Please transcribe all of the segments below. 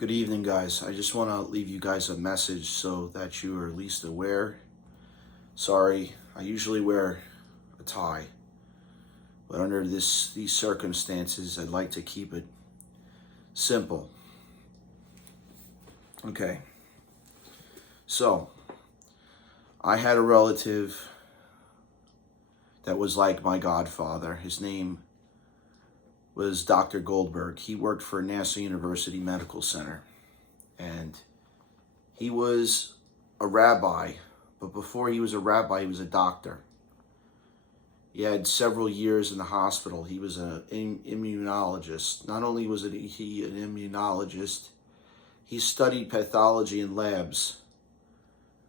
Good evening, guys. I just want to leave you guys a message so that you are at least aware. Sorry, I usually wear a tie, but under these circumstances, I'd like to keep it simple. Okay. So, I had a relative that was like my godfather. His name was Dr. Goldberg. He worked for Nassau University Medical Center, and he was a rabbi, but before he was a rabbi, he was a doctor. He had several years in the hospital. He was an immunologist. Not only was he an immunologist, he studied pathology in labs,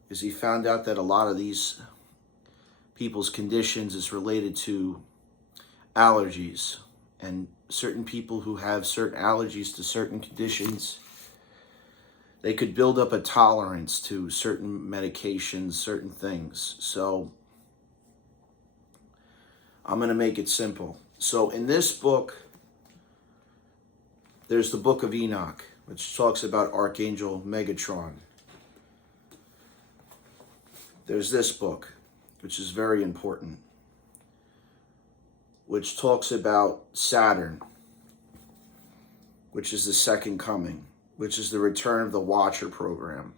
because he found out that a lot of these people's conditions is related to allergies, and certain people who have certain allergies to certain conditions, they could build up a tolerance to certain medications, certain things. So I'm going to make it simple. So in this book, there's the book of Enoch, which talks about Archangel Megatron. There's this book, which is very important, which talks about Saturn, which is the second coming, which is the return of the Watcher program.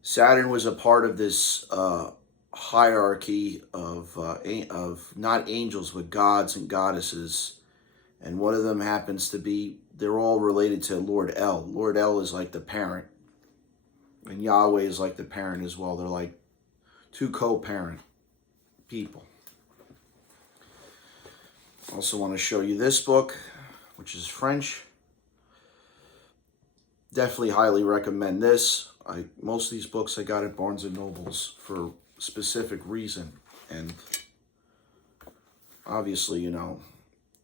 Saturn was a part of this hierarchy of not angels, but gods and goddesses. And one of them happens to be, they're all related to Lord El. Lord El is like the parent, and Yahweh is like the parent as well. They're like two co-parent people. Also want to show you this book, which is French. Definitely highly recommend this. Most of these books I got at Barnes & Noble's for a specific reason. And obviously,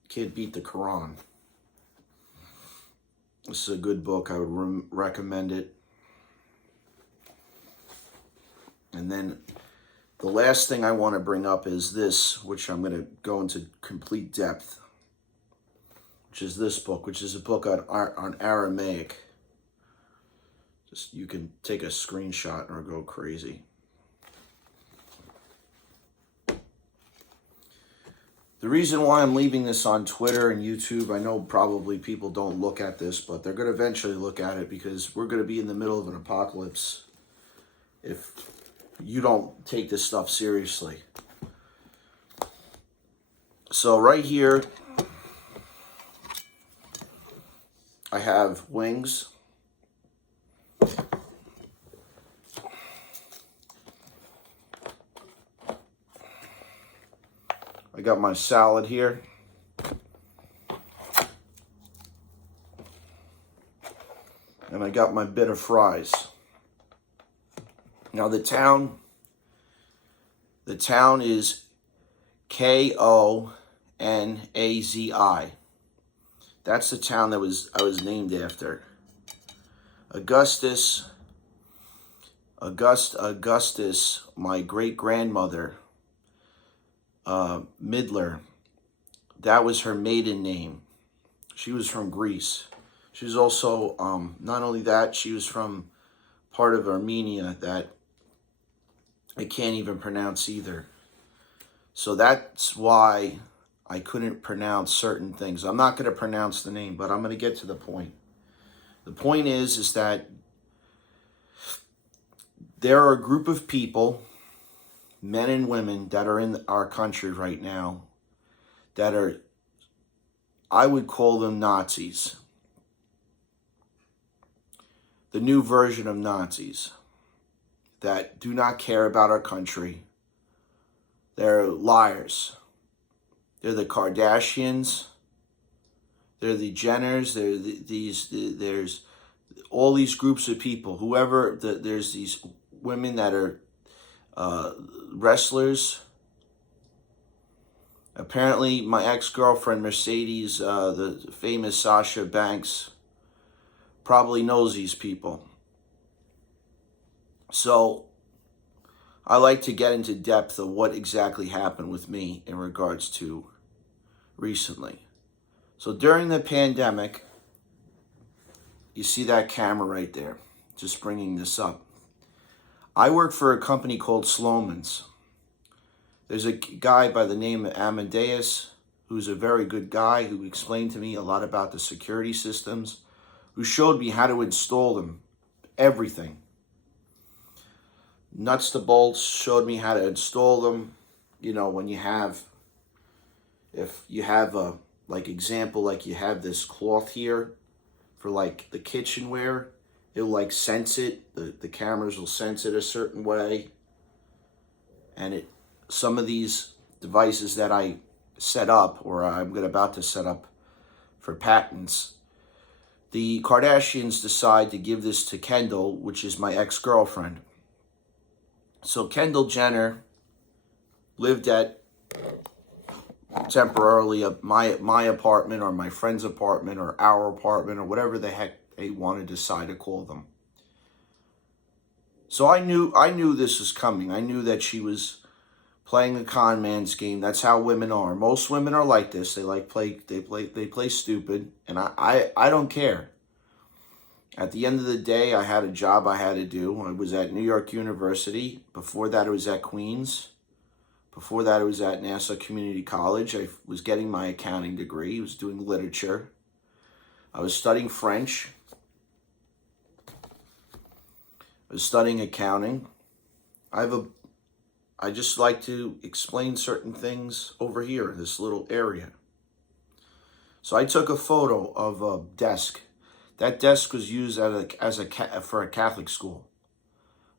can't beat the Quran. This is a good book. I would recommend it. And then the last thing I want to bring up is this, which I'm going to go into complete depth, which is this book, which is a book on Aramaic. Just, you can take a screenshot or go crazy. The reason why I'm leaving this on Twitter and YouTube, I know probably people don't look at this, but they're going to eventually look at it, because we're going to be in the middle of an apocalypse if you don't take this stuff seriously. So right here, I have wings. I got my salad here. And I got my bit of fries. Now the town is Konazi. That's the town that I was named after. Augustus, my great-grandmother, Midler, that was her maiden name. She was from Greece. She was also, not only that, she was from part of Armenia that I can't even pronounce either. So that's why I couldn't pronounce certain things. I'm not going to pronounce the name, but I'm going to get to the point. The point is that there are a group of people, men and women, that are in our country right now that are, I would call them Nazis. The new version of Nazis that do not care about our country. They're liars. They're the Kardashians. They're the Jenners. There's all these groups of people. There's these women that are wrestlers. Apparently, my ex-girlfriend Mercedes, the famous Sasha Banks, probably knows these people. So I like to get into depth of what exactly happened with me in regards to recently. So during the pandemic, you see that camera right there. Just bringing this up. I work for a company called Sloman's. There's a guy by the name of Amadeus, who's a very good guy, who explained to me a lot about the security systems, who showed me how to install them, everything. Nuts to bolts, showed me how to install them. You know, when you have, if you have a, like example, like you have this cloth here for like the kitchenware, it'll like sense it, the cameras will sense it a certain way. And some of these devices that I set up, or I'm about to set up for patents, the Kardashians decide to give this to Kendall, which is my ex-girlfriend. So Kendall Jenner lived at temporarily my apartment, or my friend's apartment, or our apartment, or whatever the heck they want to decide to call them. So I knew this was coming. I knew that she was playing a con man's game. That's how women are. Most women are like this. They play stupid, and I don't care. At the end of the day, I had a job I had to do. I was at New York University. Before that, I was at Queens. Before that, I was at Nassau Community College. I was getting my accounting degree. I was doing literature. I was studying French. I was studying accounting. I just like to explain certain things over here, this little area. So I took a photo of a desk. That desk was used for a Catholic school.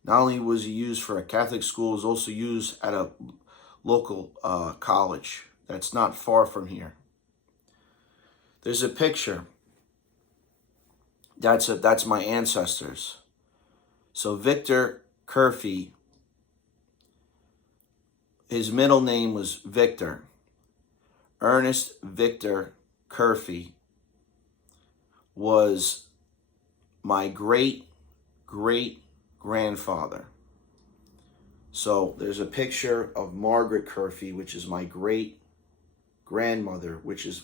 Not only was it used for a Catholic school, it was also used at a local college that's not far from here. There's a picture. That's my ancestors. So Victor Curfey, his middle name was Victor. Ernest Victor Curfey was my great-great-grandfather. So there's a picture of Margaret Curfey, which is my great-grandmother, which is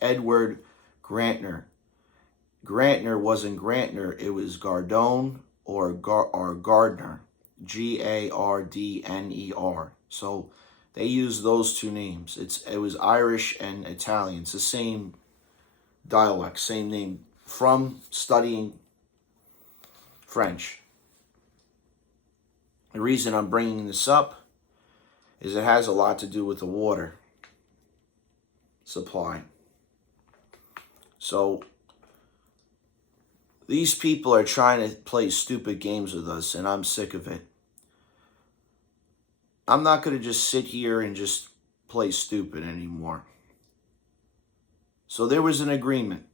Edward Grantner. Grantner wasn't Grantner, it was Gardone or Gardner, Gardner. So they use those two names. It was Irish and Italian. It's the same dialect, same name, from studying French. The reason I'm bringing this up is it has a lot to do with the water supply. So these people are trying to play stupid games with us, and I'm sick of it. I'm not going to just sit here and just play stupid anymore. So there was an agreement.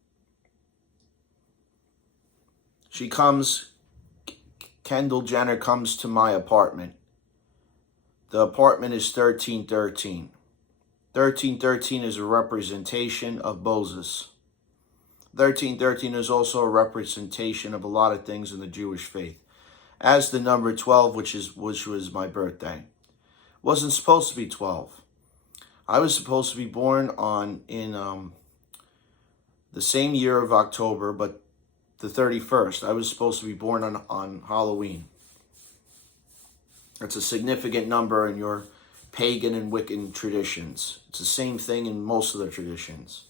Kendall Jenner comes to my apartment. The apartment is 1313. 1313 is a representation of Moses. 1313 is also a representation of a lot of things in the Jewish faith. As the number 12, which was my birthday. It wasn't supposed to be 12. I was supposed to be born in the same year of October, but the 31st. I was supposed to be born on Halloween. That's a significant number in your pagan and Wiccan traditions. It's the same thing in most of the traditions.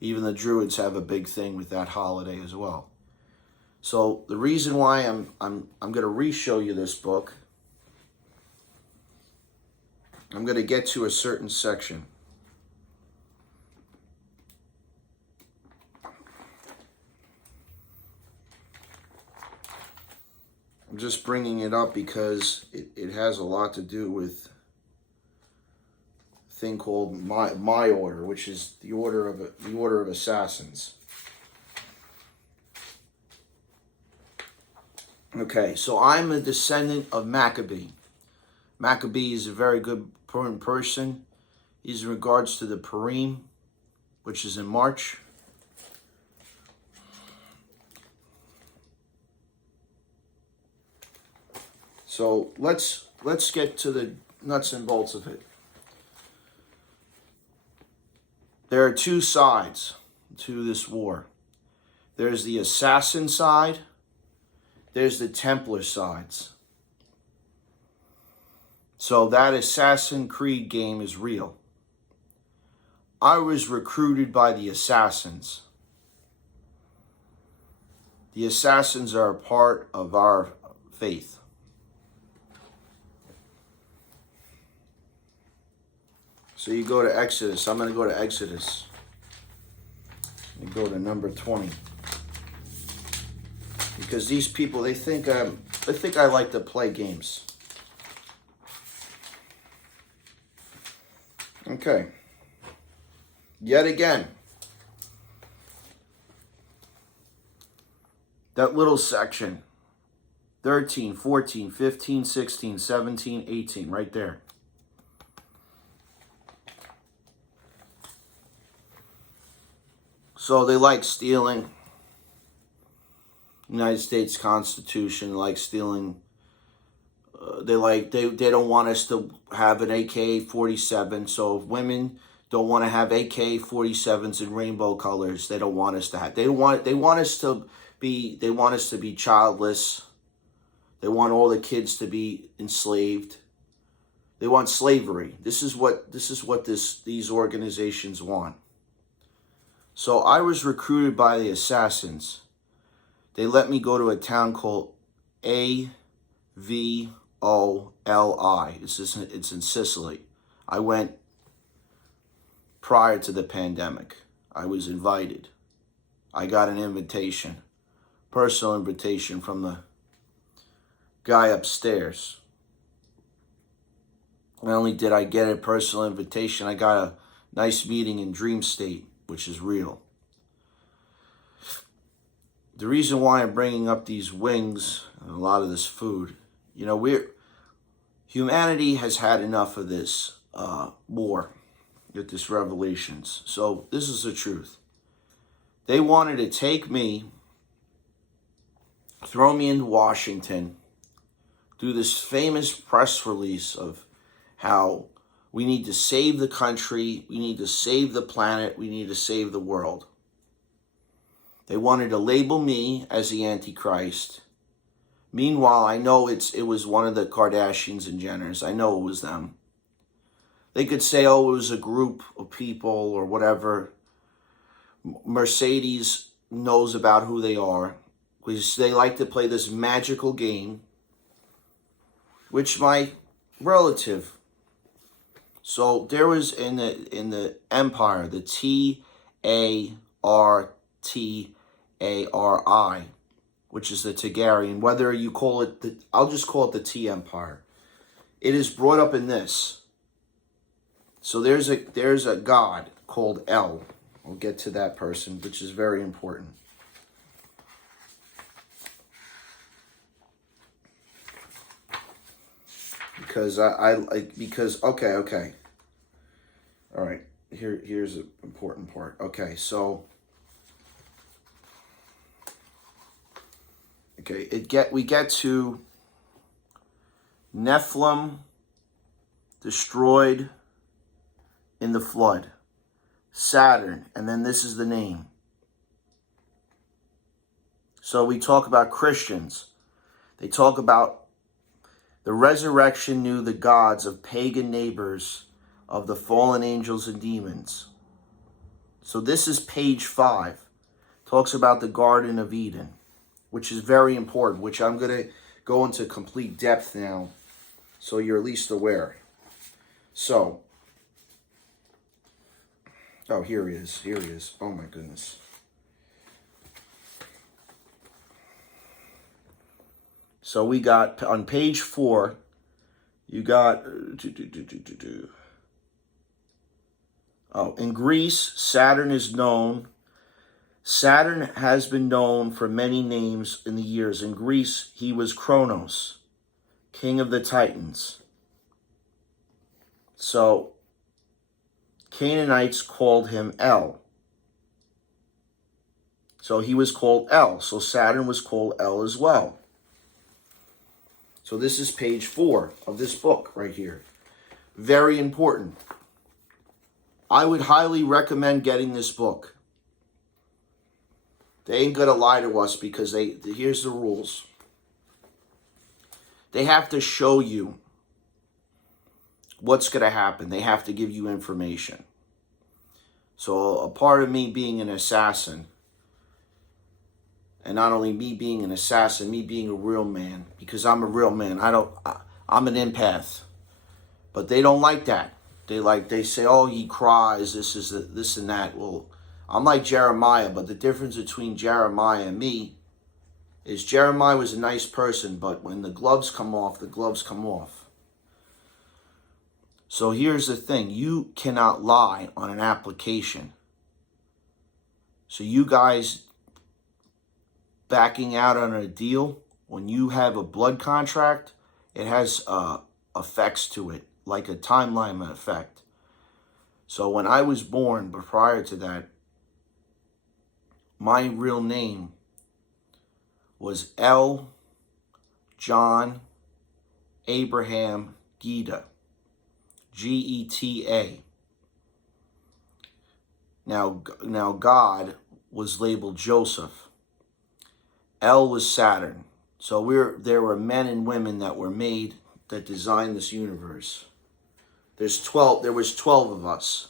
Even the Druids have a big thing with that holiday as well. So the reason why I'm going to re-show you this book, I'm going to get to a certain section. I'm just bringing it up because it has a lot to do with a thing called my order, which is the order of assassins. Okay, so I'm a descendant of Maccabee. Maccabee is a very good person. He's in regards to the Purim, which is in March. So let's get to the nuts and bolts of it. There are two sides to this war. There's the assassin side. There's the Templar sides. So that Assassin's Creed game is real. I was recruited by the assassins. The assassins are a part of our faith. So you go to Exodus. I'm going to go to Exodus. You go to number 20. Because these people, they think I like to play games. Okay. Yet again, that little section, 13, 14, 15, 16, 17, 18, right there. So they like stealing United States Constitution, like stealing. They don't want us to have an AK-47. So if women don't want to have AK-47s in rainbow colors, they don't want us to have. They want us to be childless. They want all the kids to be enslaved. They want slavery. This is what these organizations want. So I was recruited by the assassins. They let me go to a town called Avoli. It's in Sicily. I went prior to the pandemic. I was invited. I got an invitation, personal invitation from the guy upstairs. Not only did I get a personal invitation, I got a nice meeting in Dream State, which is real. The reason why I'm bringing up these wings and a lot of this food, humanity has had enough of this war with this Revelations. So this is the truth. They wanted to take me, throw me into Washington, do this famous press release of how we need to save the country, we need to save the planet, we need to save the world. They wanted to label me as the Antichrist. Meanwhile, I know it was one of the Kardashians and Jenners. I know it was them. They could say, oh, it was a group of people or whatever. Mercedes knows about who they are, because they like to play this magical game, which my relative. So there was in the empire, the Tartari, which is the Targaryen. Whether you call it I'll just call it the T Empire. It is brought up in this. So there's a god called El. We'll get to that person, which is very important. Because okay. All right. Here's the important part. Okay, so we get to Nephilim destroyed in the flood. Saturn, and then this is the name. So we talk about Christians. They talk about the resurrection knew the gods of pagan neighbors of the fallen angels and demons. So this is page 5. Talks about the Garden of Eden, which is very important, which I'm going to go into complete depth now, so you're at least aware. So, oh, here he is. Oh my goodness. So we got, on page 4, you got, in Greece, Saturn is known. Saturn has been known for many names in the years. In Greece, he was Kronos, king of the Titans. So, Canaanites called him El. So he was called El. So Saturn was called El as well. So this is page 4 of this book right here. Very important. I would highly recommend getting this book. They ain't gonna lie to us because here's the rules. They have to show you what's gonna happen. They have to give you information. So a part of me being an assassin, and not only me being an assassin, me being a real man, because I'm a real man. I'm an empath. But they don't like that. They say, oh, he cries, this and that. Well, I'm like Jeremiah, but the difference between Jeremiah and me is Jeremiah was a nice person, but when the gloves come off, the gloves come off. So here's the thing. You cannot lie on an application. So you guys backing out on a deal, when you have a blood contract, it has effects to it, like a timeline effect. So when I was born, but prior to that, my real name was L. John Abraham Geta. Geta. Now God was labeled Joseph. L was Saturn. So there were men and women that were made that designed this universe. There was 12 of us.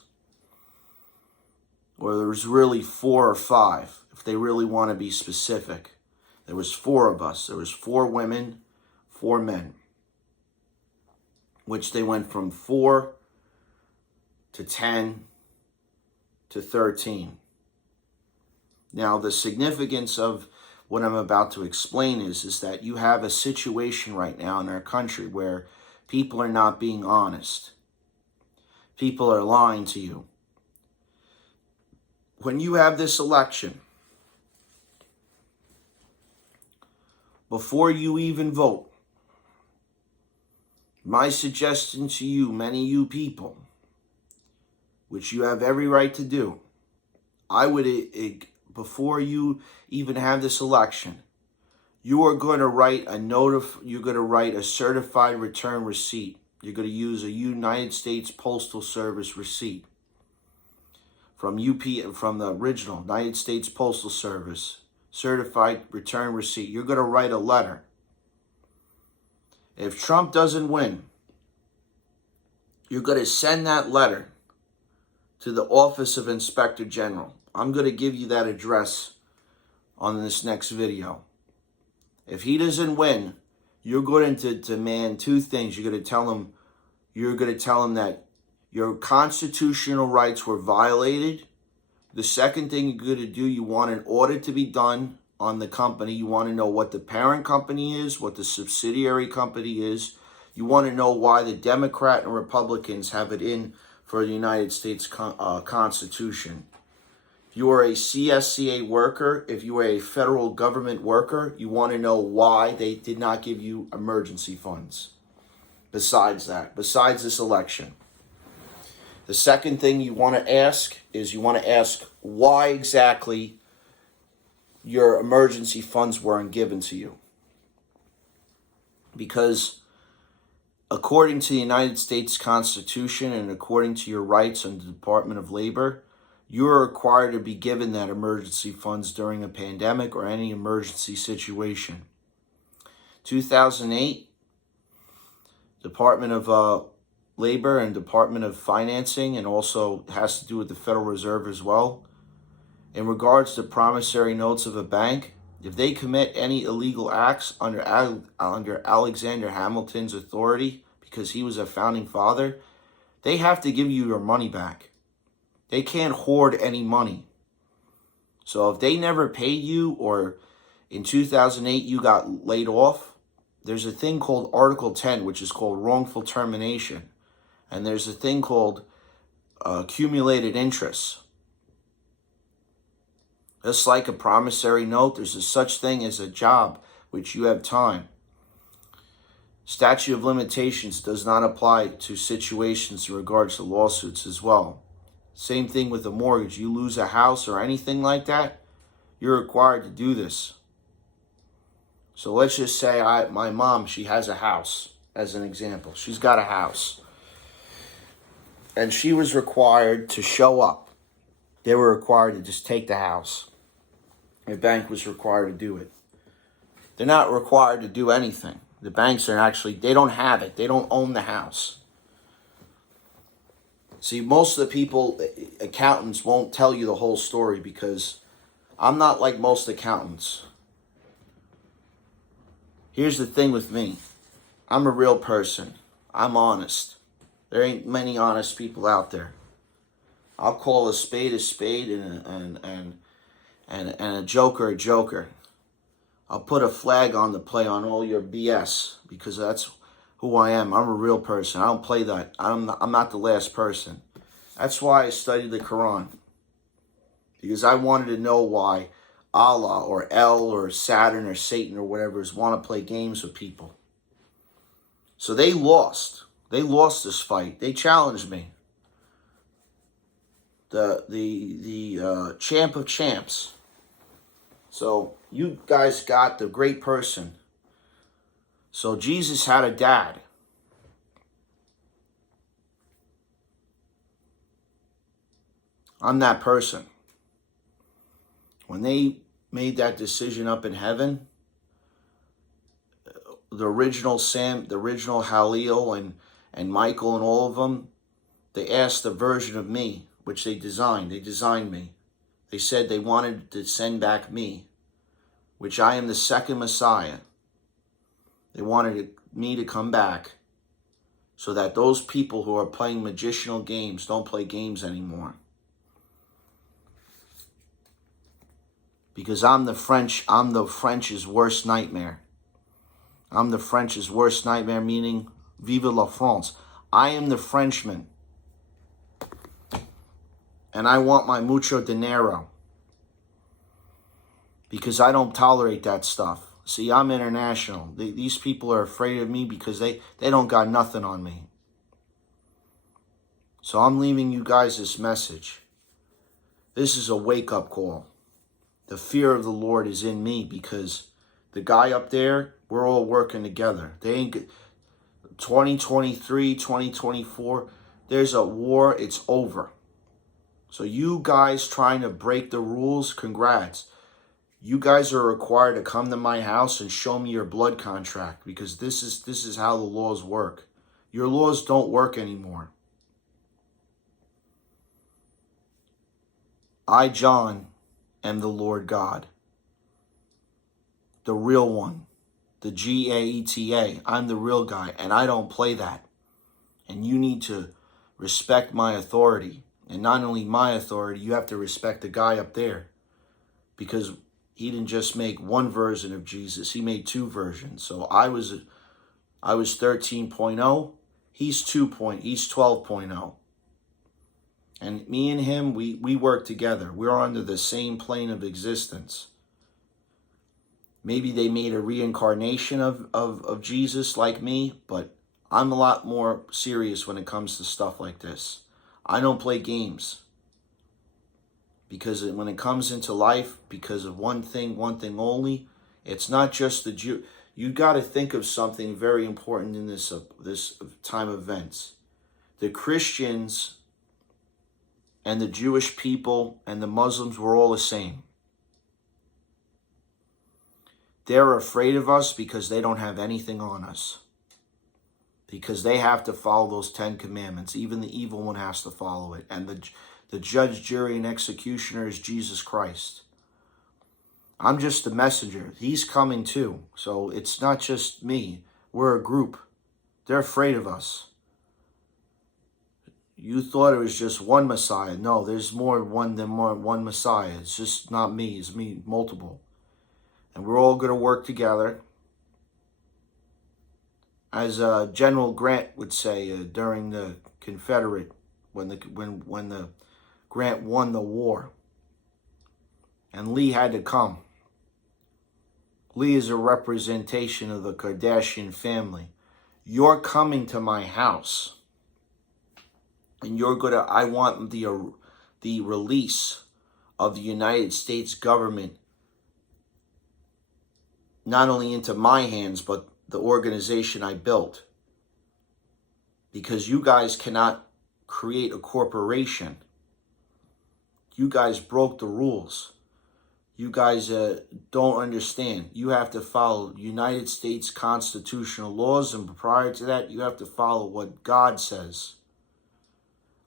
Or there was really 4 or 5, if they really want to be specific. There was 4 of us. There was 4 women, 4 men. Which they went from 4 to 10 to 13. Now, the significance of what I'm about to explain is that you have a situation right now in our country where people are not being honest. People are lying to you. When you have this election, before you even vote, my suggestion to you, many of you people, which you have every right to do, I would, before you even have this election, you are going to write you're going to write a certified return receipt. You're going to use a United States Postal Service receipt from the original United States Postal Service certified return receipt. You're going to write a letter. If Trump doesn't win, you're going to send that letter to the Office of Inspector General. I'm going to give you that address on this next video. If he doesn't win, you're going to demand 2 things. You're going to tell him that your constitutional rights were violated. The second thing you're going to do, you want an audit to be done on the company. You want to know what the parent company is, what the subsidiary company is. You want to know why the Democrat and Republicans have it in for the United States Constitution. If you are a CSCA worker, if you are a federal government worker, you want to know why they did not give you emergency funds. Besides this election. The second thing you want to ask is why exactly your emergency funds weren't given to you. Because according to the United States Constitution and according to your rights under the Department of Labor, you are required to be given that emergency funds during a pandemic or any emergency situation. 2008, Department of Labor and Department of Financing, and also has to do with the Federal Reserve as well. In regards to promissory notes of a bank, if they commit any illegal acts under Alexander Hamilton's authority, because he was a founding father, they have to give you your money back. They can't hoard any money. So if they never paid you, or in 2008 you got laid off, there's a thing called Article 10, which is called wrongful termination. And there's a thing called accumulated interest. Just like a promissory note, there's a such thing as a job, which you have time. Statute of limitations does not apply to situations in regards to lawsuits as well. Same thing with a mortgage. You lose a house or anything like that, you're required to do this. So let's just say my mom, she has a house, as an example. She's got a house. And she was required to show up. They were required to just take the house. The bank was required to do it. They're not required to do anything. The banks are actually, they don't have it. They don't own the house. See, most of the people, accountants, won't tell you the whole story because I'm not like most accountants. Here's the thing with me. I'm a real person. I'm honest. There ain't many honest people out there. I'll call a spade and a joker a joker. I'll put a flag on the play on all your BS because that's who I am. I'm a real person. I don't play that. I'm not the last person. That's why I studied the Quran. Because I wanted to know why Allah or El or Saturn or Satan or whatever want to play games with people. So they lost. They lost this fight. They challenged me. The champ of champs. So you guys got the great person. So Jesus had a dad. I'm that person. When they made that decision up in heaven, the original Sam, the original Halil and Michael and all of them, they asked a version of me, which they designed. They designed me. They said they wanted to send back me, which I am the second Messiah. They wanted me to come back so that those people who are playing magicianal games don't play games anymore. Because I'm the French's worst nightmare. I'm the French's worst nightmare, meaning Vive la France. I am the Frenchman. And I want my mucho dinero. Because I don't tolerate that stuff. See, I'm international. These people are afraid of me because they don't got nothing on me. So I'm leaving you guys this message. This is a wake-up call. The fear of the Lord is in me because the guy up there, we're all working together. They ain't 2023, 2024, there's a war, it's over. So you guys trying to break the rules, congrats. You guys are required to come to my house and show me your blood contract because this is how the laws work. Your laws don't work anymore. I, John, am the Lord God. The real one. The G-A-E-T-A. I'm the real guy, and I don't play that. And you need to respect my authority. And not only my authority, you have to respect the guy up there. Because he didn't just make one version of Jesus. He made two versions. So I was 13.0. He's 12.0. And me and him, we work together. We're under the same plane of existence. Maybe they made a reincarnation of Jesus like me, but I'm a lot more serious when it comes to stuff like this. I don't play games. Because when it comes into life, because of one thing only, it's not just the Jew. You got to think of something very important in this time of events. The Christians and the Jewish people and the Muslims were all the same. They're afraid of us because they don't have anything on us. Because they have to follow those 10 commandments. Even the evil one has to follow it. And the judge, jury, and executioner is Jesus Christ. I'm just the messenger. He's coming too. So it's not just me. We're a group. They're afraid of us. You thought it was just one Messiah. No, there's more than one Messiah. It's just not me. It's me, multiple. And we're all going to work together. As General Grant would say during the Confederate, when the Grant won the war, and Lee had to come. Lee is a representation of the Kardashian family. You're coming to my house, and I want the release of the United States government, not only into my hands, but the organization I built. Because you guys cannot create a corporation. You guys broke the rules. You guys don't understand. You have to follow United States constitutional laws, and prior to that, you have to follow what God says.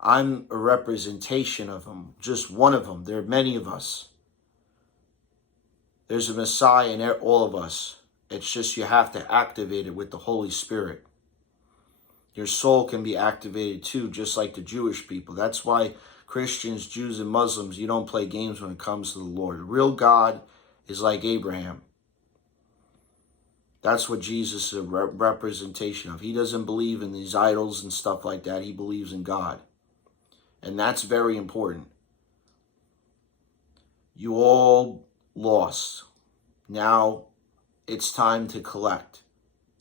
I'm a representation of him, just one of them. There are many of us. There's a Messiah in all of us. It's just you have to activate it with the Holy Spirit. Your soul can be activated too, just like the Jewish people. That's why Christians, Jews, and Muslims, you don't play games when it comes to the Lord. The real God is like Abraham. That's what Jesus is a representation of. He doesn't believe in these idols and stuff like that. He believes in God. And that's very important. You all lost. Now it's time to collect.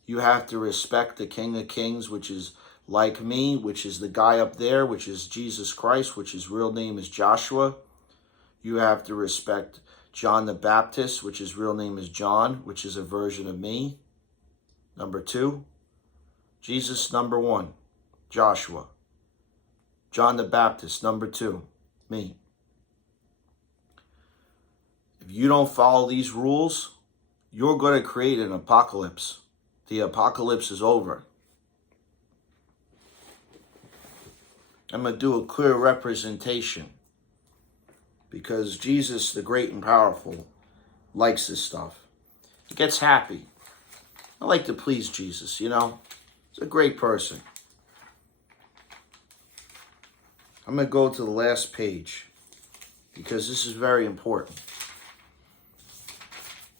You have to respect the King of Kings, which is like me, which is the guy up there, which is Jesus Christ, which his real name is Joshua. You have to respect John the Baptist, which his real name is John, which is a version of me. Number 2. Jesus, number 1. Joshua. John the Baptist, number 2. Me. If you don't follow these rules, you're going to create an apocalypse. The apocalypse is over. I'm going to do a clear representation because Jesus, the great and powerful, likes this stuff. He gets happy. I like to please Jesus, you know. He's a great person. I'm going to go to the last page because this is very important.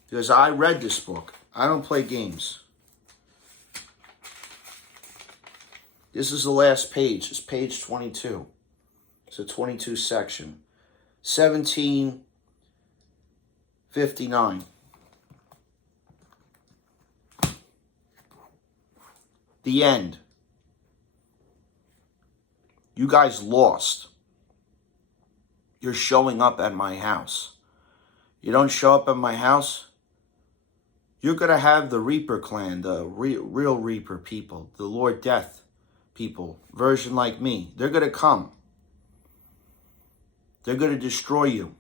Because I read this book. I don't play games. This is the last page. It's page 22. It's a 22 section. 1759. The end. You guys lost. You're showing up at my house. You don't show up at my house, you're going to have the Reaper clan, the real Reaper people, the Lord Death people, version like me. They're going to come. They're going to destroy you.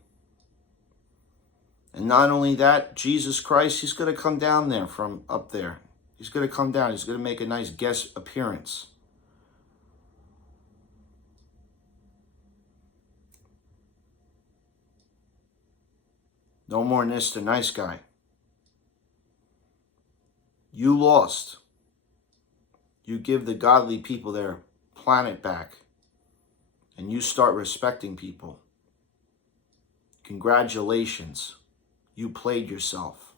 And not only that, Jesus Christ, he's going to come down there from up there. He's going to come down. He's going to make a nice guest appearance. No more Mr. Nice Guy. You lost. You give the godly people their planet back. And you start respecting people. Congratulations. You played yourself.